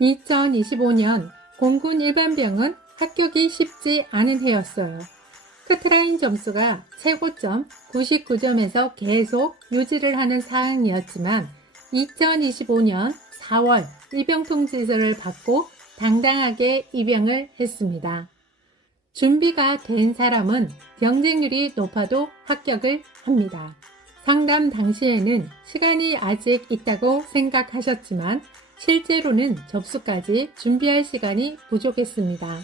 2025년 공군 일반병은 합격이 쉽지 않은 해였어요. 커트라인 점수가 최고점 99점에서 계속 유지를 하는 상황이었지만 2025년 4월 입영 통지서를 받고 당당하게 입영을 했습니다. 준비가 된 사람은 경쟁률이 높아도 합격을 합니다. 상담 당시에는 시간이 아직 있다고 생각하셨지만 실제로는 접수까지 준비할 시간이 부족했습니다.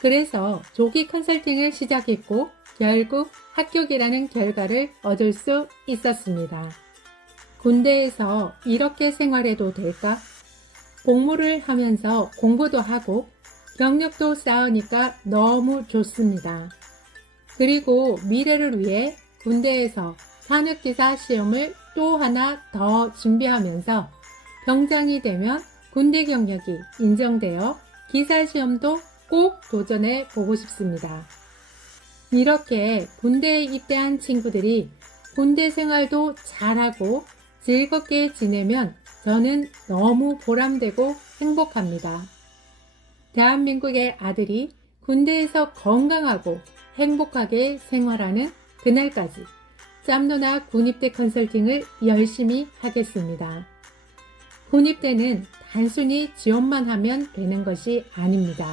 그래서 조기 컨설팅을 시작했고 결국 합격이라는 결과를 얻을 수 있었습니다. 군대에서 이렇게 생활해도 될까? 복무를 하면서 공부도 하고 경력도 쌓으니까 너무 좋습니다. 그리고 미래를 위해 군대에서 산업기사 시험을 또 하나 더 준비하면서 병장이 되면 군대 경력이 인정되어 기사 시험도 꼭 도전해 보고 싶습니다. 이렇게 군대에 입대한 친구들이 군대 생활도 잘하고 즐겁게 지내면 저는 너무 보람되고 행복합니다. 대한민국의 아들이 군대에서 건강하고 행복하게 생활하는 그날까지 짬노나 군입대 컨설팅을 열심히 하겠습니다. 군입대는 단순히 지원만 하면 되는 것이 아닙니다.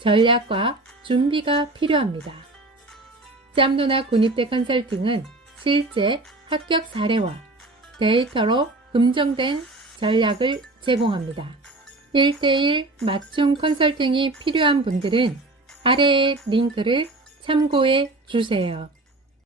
전략과 준비가 필요합니다. 짬노나 군입대 컨설팅은 실제 합격 사례와 데이터로 검증된 전략을 제공합니다. 1대1 맞춤 컨설팅이 필요한 분들은 아래의 링크를 참고해 주세요.